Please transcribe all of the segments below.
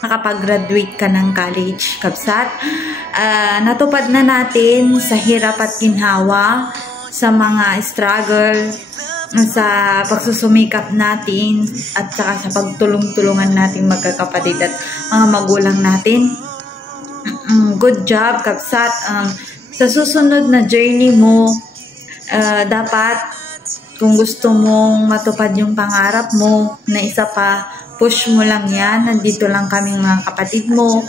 nakapag-graduate ka ng college, Kabsat. Natupad na natin sa hirap at ginhawa, sa mga struggle, sa pagsusumikap natin, at saka sa pagtulong-tulungan nating magkakapatid at mga magulang natin. Good job, Kabsat. Sa susunod na journey mo, dapat kung gusto mong matupad yung pangarap mo na isa pa, push mo lang yan. Nandito lang kaming mga kapatid mo,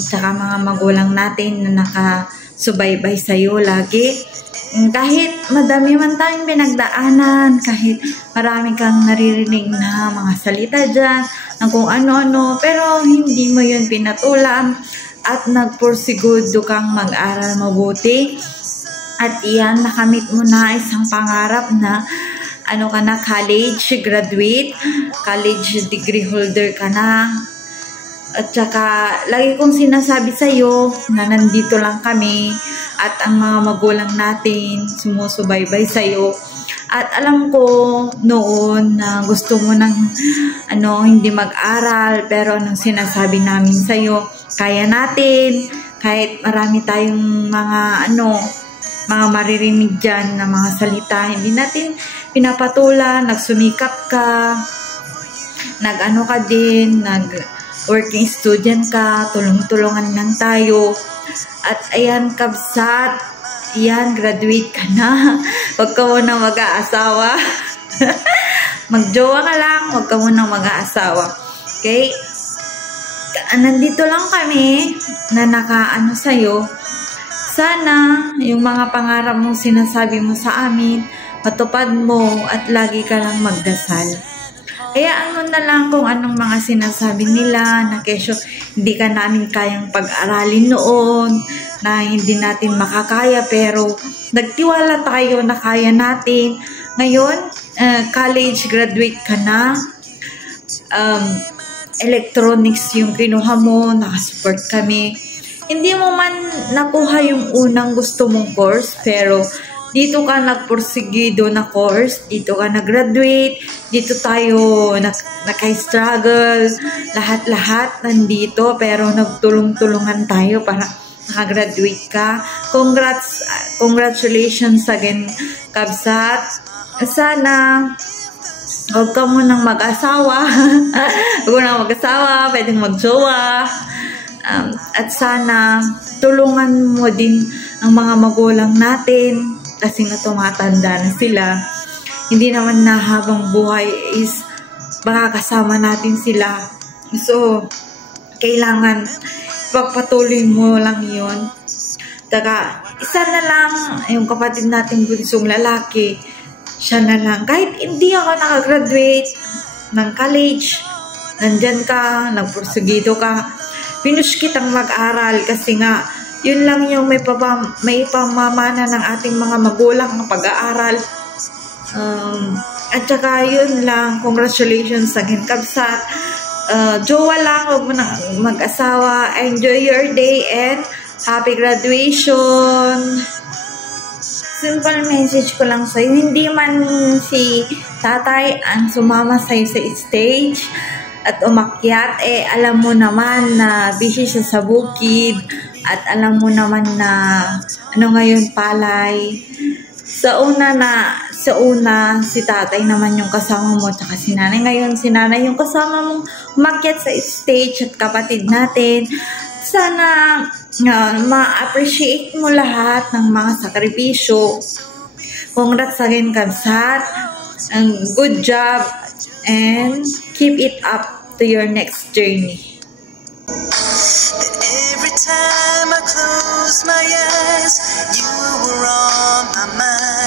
saka mga magulang natin na nakasubaybay sa'yo lagi. Kahit madami man tayong pinagdaanan, kahit marami kang naririnig na mga salita dyan, ng kung ano-ano, pero hindi mo yun pinatulan at nagpursigudo kang mag-aral mabuti. At iyan, nakamit mo na isang pangarap na ka na, college graduate, college degree holder ka na. At saka, lagi kong sinasabi sa'yo na nandito lang kami at ang mga magulang natin sumusubaybay sa'yo. At alam ko noon na gusto mo ng hindi mag-aral, pero anong sinasabi namin sa'yo, kaya natin, kahit marami tayong mga mga maririnig dyan na mga salita, hindi natin pinapatulan, nagsumikap ka, ka din, working student ka, tulong-tulungan lang tayo. At ayan, Kabsat, ayan, graduate ka na. Huwag ka muna mag-aasawa. Magjowa ka lang, huwag ka muna mag-aasawa. Okay? Nandito lang kami na sa'yo. Sana yung mga pangarap mong sinasabi mo sa amin, matupad mo at lagi ka lang magdasal. Hayaan mo na lang kung anong mga sinasabi nila na kesyo hindi ka namin kayang pag-aralin noon, na hindi natin makakaya, pero nagtiwala tayo na kaya natin. Ngayon, college graduate ka na, electronics yung kinuha mo, nakasupport kami. Hindi mo man nakuha yung unang gusto mong course, pero dito ka nagporsigido na course, dito ka nag-graduate, dito tayo naka-struggle, lahat-lahat nandito, pero nagtulong-tulungan tayo para naka-graduate ka. Congratulations again, Kabsat. Sana huwag ka munang mag-asawa. Huwag mo nang mag-asawa, pwedeng mag-jowa. At sana tulungan mo din ang mga magulang natin kasi nga tumatanda na sila. Hindi naman na habang buhay is makakasama natin sila. So, kailangan pagpatuloy mo lang yun. Taka, isa na lang yung kapatid nating bunsong lalaki, siya na lang. Kahit hindi ako nakagraduate ng college, nandyan ka, nagpursugido ka, pinush kitang mag-aral kasi nga yun lang yung may pamamana ng ating mga magulang ng pag-aaral. At saka yun lang, congratulations again, Kabsat. Jowa lang, huwag mo na mag-asawa. Enjoy your day and happy graduation. Simple message ko lang sa'yo, hindi man si tatay ang sumama sa'yo sa stage at umakyat, alam mo naman na busy siya sa bukid at alam mo naman na ngayon palay. Sa una si tatay naman yung kasama mo tsaka si nanay. Ngayon si nanay yung kasama mong umakyat sa stage at kapatid natin. Sana ma-appreciate mo lahat ng mga sakripisyo. Congrats again, Kabsat. Good job and keep it up to your next journey. Every time I close my eyes, you were on my mind.